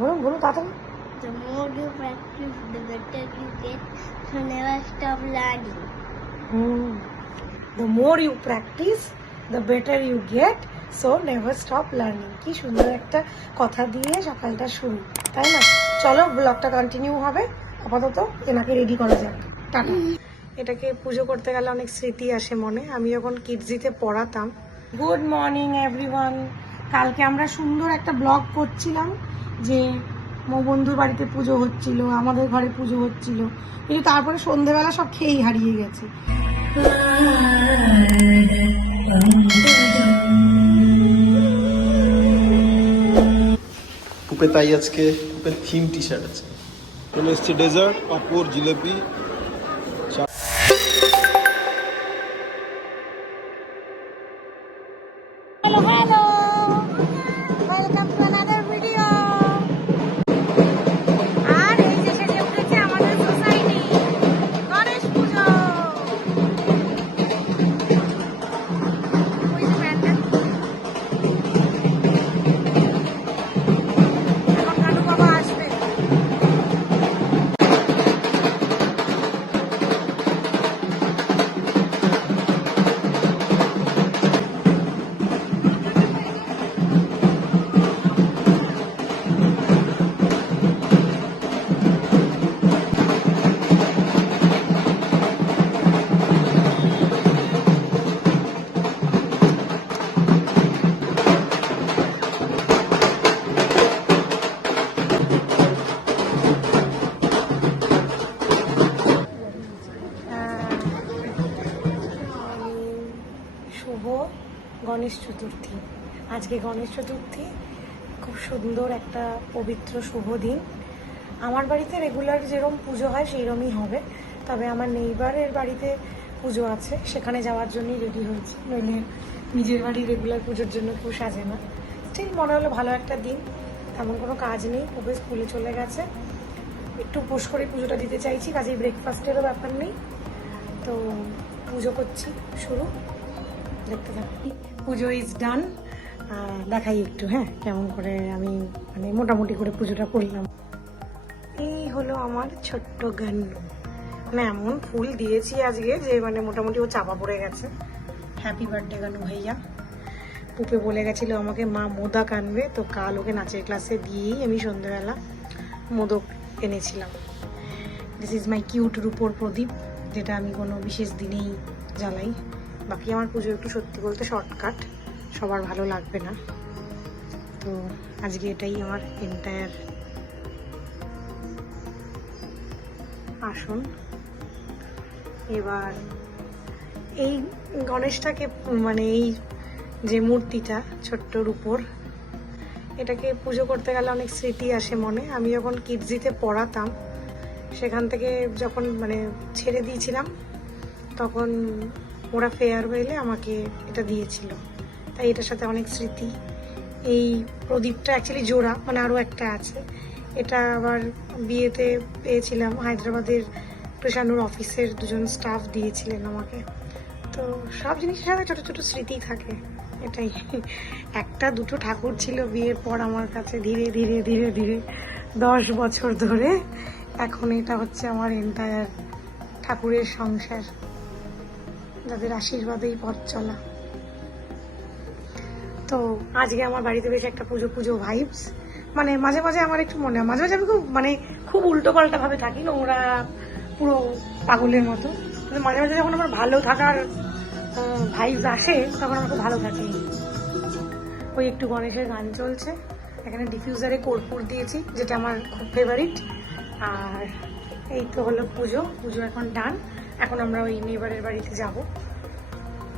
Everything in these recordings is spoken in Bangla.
বলুন বলুন তাড়াতাড়ি। The more you practice, the better you get. So never stop learning. The more you practice, the better you get. So never stop learning. কি সুন্দর একটা কথা দিয়ে সকালটা শুরু, তাই না? চলো ব্লগটা কন্টিনিউ হবে। আপাতত এনাকে রেডি করা যাক। টাটা। এটাকে পুজো করতে গেলে অনেক স্মৃতি আসে মনে। আমি যখন কিডজিতে পড়াতাম। Good morning everyone. কালকে আমরা সুন্দর একটা ব্লগ করছিলাম যে মৌ বন্ধুর বাড়িতে পুজো হচ্ছিল, আমাদের ঘরে পুজো হচ্ছিল, কিন্তু তারপরে সন্ধেবেলা সব খেয়েই হারিয়ে গেছে। পুপে তাই আজকে পুপের থিম টি শার্ট আছে। চলে এসছে dessert, papad, jalebi. Hello, welcome to another video. আর এই যে সেজে উঠেছে আমাদের সোসাইটি, গণেশ পুজো। ওই যে প্যান্ডেল। এখন কানু বাবা আসবে। শুভ গণেশ চতুর্থী। আজকে গণেশ চতুর্থী, খুব সুন্দর একটা পবিত্র শুভ দিন। আমার বাড়িতে রেগুলার যেরকম পুজো হয় সেইরকমই হবে, তবে আমার নেইবারের বাড়িতে পুজো আছে, সেখানে যাওয়ার জন্যই রেডি হয়েছি। নইলে নিজের বাড়ি রেগুলার পুজোর জন্য কেউ সাজে না। ঠিক মনে হলো ভালো একটা দিন, এমন কোনো কাজ নেই, খুবই স্কুলে চলে গেছে, একটু উপোস করে পুজোটা দিতে চাইছি, কাজেই ব্রেকফাস্টেরও ব্যাপার নেই। তো পুজো করছি, শুরু দেখতে থাকি। পুজো ইজ ডান। দেখাই একটু, হ্যাঁ, কেমন করে আমি মানে মোটামুটি করে পুজোটা করলাম। এই হলো আমার ছোট্ট গান্নু। মানে এমন ফুল দিয়েছি আজকে যে মানে মোটামুটি ও চাপা পড়ে গেছে। হ্যাপি বার্থডে গান্নু ভাইয়া। পুপে বলে গেছিলো আমাকে মা মোদক আনবে, তো কাল ওকে নাচের ক্লাসে দিয়েই আমি সন্ধ্যেবেলা মোদক এনেছিলাম। দিস ইজ মাই কিউট রূপোর প্রদীপ, যেটা আমি কোনো বিশেষ দিনেই জ্বালাই। বাকি আমার পুজো একটু সত্যি বলতে শর্টকাট, সবার ভালো লাগবে না, তো আজকে এটাই আমার এন্টায়ার আসন। এবার এই গণেশটাকে মানে এই যে মূর্তিটা ছোট্ট রূপোর, এটাকে পুজো করতে গেলে অনেক স্মৃতি আসে মনে। আমি যখন কিডজিতে পড়াতাম, সেখান থেকে যখন মানে ছেড়ে দিয়েছিলাম, তখন ওরা ফেয়ারওয়েলে আমাকে এটা দিয়েছিল, তাই এটার সাথে অনেক স্মৃতি। এই প্রদীপটা অ্যাকচুয়ালি জোড়া, মানে আরও একটা আছে। এটা আবার বিয়েতে পেয়েছিলাম, হায়দ্রাবাদের প্রশানুর অফিসের দুজন স্টাফ দিয়েছিলেন আমাকে। তো সব জিনিসের সাথে ছোটো ছোটো স্মৃতি থাকে, এটাই। একটা দুটো ঠাকুর ছিল বিয়ের পর আমার কাছে, ধীরে ধীরে ধীরে ধীরে 10 বছর ধরে এখন এটা হচ্ছে আমার এন্টায়ার ঠাকুরের সংসার, যাদের আশীর্বাদেই পথ চলা। তো আজকে আমার বাড়িতে বেশ একটা পুজো পুজো ভাইবস। মানে মাঝে মাঝে আমার একটু মনে হয়, মাঝে মাঝে আমি খুব উল্টো পাল্টা ভাবে থাকি, নোংরা পুরো পাগলের মতো। কিন্তু মাঝে মাঝে যখন আমার ভালো থাকার ভাইবস আসে, তখন আমার খুব ভালো থাকে। ওই একটু গণেশের গান চলছে, এখানে ডিফিউজারে কর্পূর দিয়েছি, যেটা আমার খুব ফেভারিট। আর এই তো হলো পুজো, পুজো এখন ডান। এখন আমরা ওই নেবারের বাড়িতে যাব,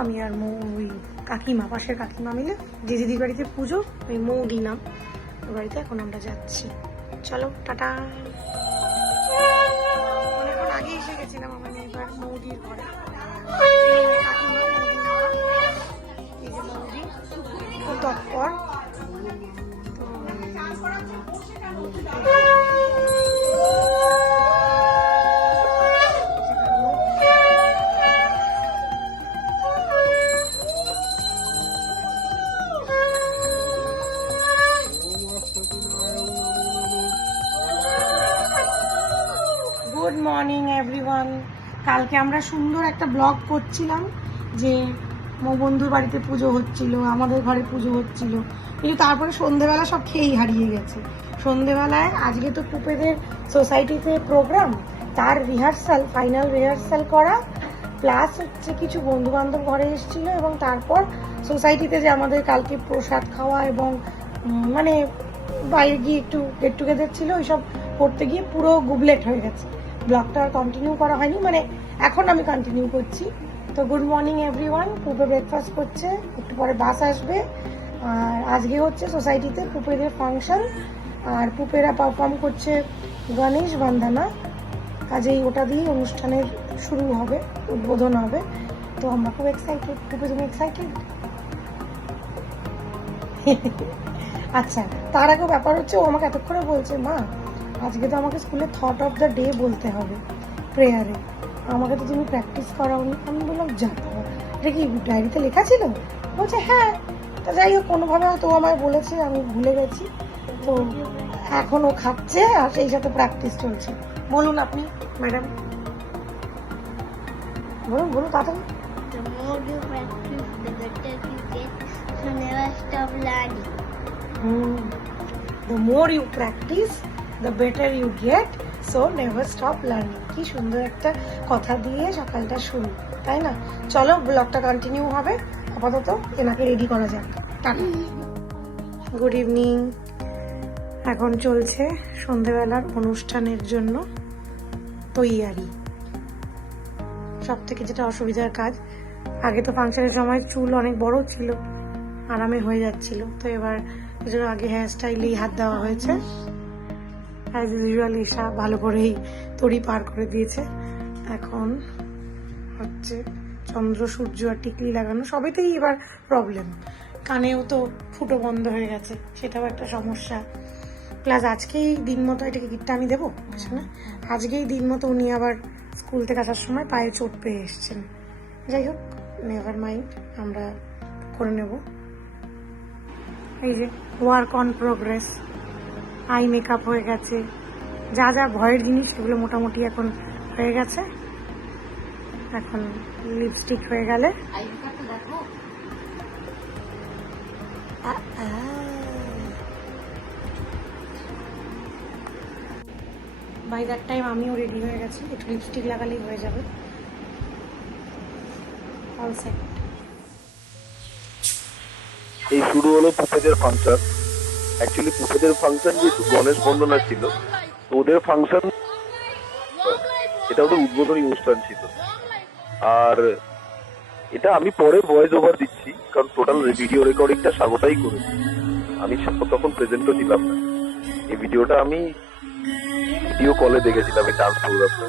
আমি আর ওই কাকিমা, পাশের কাকিমা মিলে, যে দিদির বাড়িতে পুজো, ওই মৌদি নাম, ওই বাড়িতে এখন আমরা যাচ্ছি। চলো টাটা। অনেকক্ষণ আগে এসে গেছিলাম আমার নেবার মৌদির ঘরে। কাকিমা, এই যে মৌদি, খুব তৎপর। Good morning everyone. কালকে আমরা সুন্দর একটা ব্লগ করছিলাম যে বন্ধুর বাড়িতে পুজো হচ্ছিল, আমাদের ঘরে পুজো হচ্ছিল, কিন্তু তারপরে সন্ধেবেলা সব খেয়েই হারিয়ে গেছে। সন্ধেবেলায় আজকে তো পুপেদের সোসাইটিতে প্রোগ্রাম, তার রিহার্সাল, ফাইনাল রিহার্সাল করা, প্লাস হচ্ছে কিছু বন্ধু বান্ধব ঘরে এসেছিল, এবং তারপর সোসাইটিতে যে আমাদের কালকে প্রসাদ খাওয়া এবং মানে বাইরে গিয়ে একটু গেট টুগেদার ছিল, ওইসব করতে গিয়ে পুরো গুবলেট হয়ে গেছে। ব্লগটা আর কন্টিনিউ করা হয়নি, মানে এখন আমি কন্টিনিউ করছি। তো গুড মর্নিং এভরিওয়ান। পুপে ব্রেকফাস্ট করছে, একটু পরে বাস আসবে। আর আজকে হচ্ছে সোসাইটিতে পুপেদের ফাংশন, আর পুপেরা পারফর্ম করছে গণেশ বন্দনা। কাজেই ওটা দিয়ে অনুষ্ঠানের শুরু হবে, উদ্বোধন হবে। তো আমরা খুব এক্সাইটেড। পুপে, তুমি এক্সাইটেড? আচ্ছা, তার আগে ব্যাপার হচ্ছে, ও আমাকে এতক্ষণে বলছে, মা আজকে তো আমাকে স্কুলে থট অফ দ্য ডে বলতে হবে প্রেয়ারে, আমাকে তো তুমি প্র্যাকটিস করাওনি। আমি বললাম যা, এটা কি ডায়েরিতে লেখা ছিল? বলছে হ্যাঁ। তা যাই হোক, কোনোভাবে হয়তো আমায় বলেছে, আমি ভুলে গেছি। তো এখন ও খাচ্ছে আর সেই সাথে প্র্যাকটিস চলছে। বলুন আপনি ম্যাডাম, বলুন বলুন তাড়াতাড়ি। The more you practice, the better you get. So never stop learning. The more you practice, the better you get. So never stop learning. কি সুন্দর একটা কথা দিয়ে সকালটা শুরু, তাই না? চলো, ব্লগটা কন্টিনিউ হবে। আপাতত এনাকে রেডি করা যাক। টাটা। Good evening. এখন চলছে সন্ধেবেলার অনুষ্ঠানের জন্য তৈয়ারি। সব থেকে যেটা অসুবিধার কাজ, আগে তো ফাংশনের সময় চুল অনেক বড় ছিল, আরামে হয়ে যাচ্ছিল, তো এবার আগে হেয়ার স্টাইলেই হাত দেওয়া হয়েছে। অ্যাজ ইউজুয়াল ঈশা ভালো করেই তড়ি পার করে দিয়েছে। এখন হচ্ছে চন্দ্র সূর্য আর টিকলি লাগানো, সবেতেই এবার প্রবলেম। কানেও তো ফুটো বন্ধ হয়ে গেছে, সেটাও একটা সমস্যা। প্লাস আজকেই দিন মতো, এটাকে গিটটা আমি দেবো না, আজকেই দিন মতো উনি আবার স্কুল থেকে আসার সময় পায়ে চোট পেয়ে এসছেন। যাই হোক, নেভার মাইন্ড, আমরা করে নেব। এই যে work on progress, eye makeup হয়ে গেছে, যা যা ভয়ের জিনিস সেগুলো মোটামুটি এখন হয়ে গেছে। এখন লিপস্টিক হয়ে গেলে বাই দ্যাট টাইম আমিও রেডি হয়ে গেছি, একটু লিপস্টিক লাগালেই হয়ে যাবে। All set. এই শুরু হলো পুপেদের ফাংশন। অ্যাকচুয়ালি পুপেদের ফাংশন যেহেতু গণেশ বন্দনা ছিল, তো ওদের ফাংশন, এটা ওদের উদ্বোধনী অনুষ্ঠান ছিল। আর এটা আমি পরে ভয়েস ওভার দিচ্ছি, কারণ টোটাল ভিডিও রেকর্ডিংটা স্বাগতাই করেছি, আমি তখন প্রেজেন্টও ছিলাম না। এই ভিডিওটা আমি ভিডিও কলে দেখেছিলাম, এই ডান্স প্রোগ্রামটা।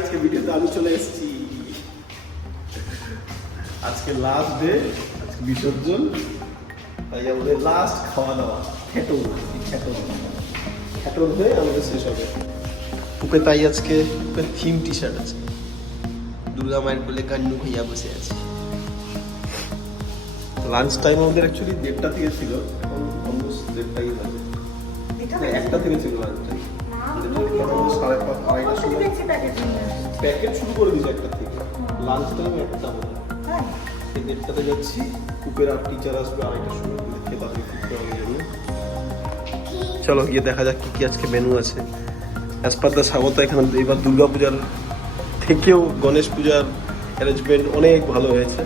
আজকে ভিডিওতে আমি চলে এসেছি। আজকে লাস্ট ডে, আজকে বিসর্জন, তাই আমাদের লাস্ট খাওয়া দাওয়া খেটল হয়ে আমাদের শেষ হবে। ওকে তাই আজকে থিম টি শার্ট আছে, দুর্গা মায়ের কোলে কান্নু ভাইয়া বসে আছে। লাঞ্চ টাইম আমাদের অ্যাকচুয়ালি 1:30 থেকে ছিল, এখন অলমোস্ট 1:30 বাজে। না, 1টা থেকে ছিল লাঞ্চ টাইম, 5:30 আড়াইটার সময় প্যাকেট শুরু করে দিয়েছে 1টা থেকে। লাঞ্চ টাইম 1টা হবে, এই 1:30তে যাচ্ছি। কুপের আর টিচার আসবে 2:30টার সময়, খেয়ে তাড়াতাড়ি ফিরতে হবে জন্য। চলো গিয়ে দেখা যাক কি কি আজকে মেনু আছে। অ্যাজ পার দ্য স্বাগত, এখানে এবার দুর্গা পূজার থেকেও গণেশ পূজার অ্যারেঞ্জমেন্ট অনেক ভালো হয়েছে।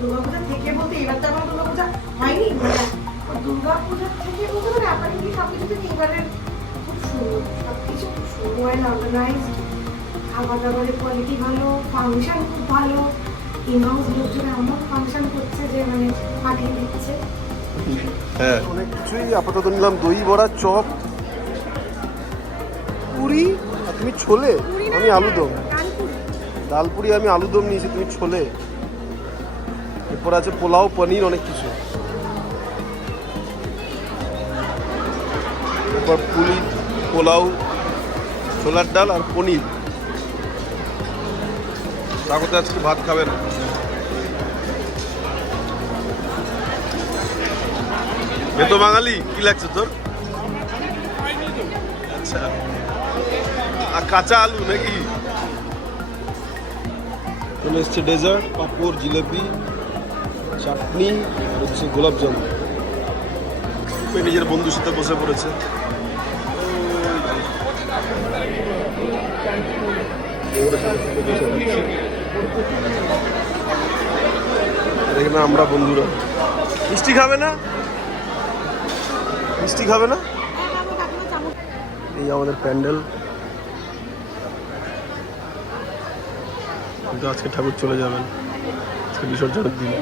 দুর্গা পূজা থেকে বলতে এবার তো আমার দুর্গা পূজা হয়নি, দুর্গা পূজা থেকে বলতে পারে আপনাকে কি সব দোকানের খুব সুন্দর, সব কিছু খুব সুন্দর, ওয়েল অর্গানাইজড, খাবার দাবারের কোয়ালিটি ভালো, ফাংশন খুব ভালো, ইনহাউস লোকজন এমন ফাংশন করছে যে মানে পাঠিয়ে দিচ্ছে। হ্যাঁ, অনেক কিছুই আপাতত নিলাম, দই বড়া, চপ, পুরি, আর তুমি ছোলে, আমি আলুদম, ডালপুরি, আমি আলুদম নিয়েছি, তুমি ছোলে, এরপর আছে পোলাও, পনির, অনেক কিছু, এরপর পুরি, পোলাও, ছোলার ডাল আর পনির। তারপরে আজকে ভাত খাবে না। এ তো বাঙালি, কি লাগছে তোর? আচ্ছা, আর কাঁচা আলু নাকি? চলে এসছে ডেজার্ট, পাঁপড়, জিলেপি, চাটনি, আর হচ্ছে গোলাপ জামুন। নিজের বন্ধুর সাথে বসে পড়েছে। দেখবেন আমরা বন্ধুরা। মিষ্টি খাবে না? মিষ্টি খাবে না? এই আমাদের প্যান্ডেল, কিন্তু আজকে ঠাকুর চলে যাবেন, আজকে বিসর্জনের দিন।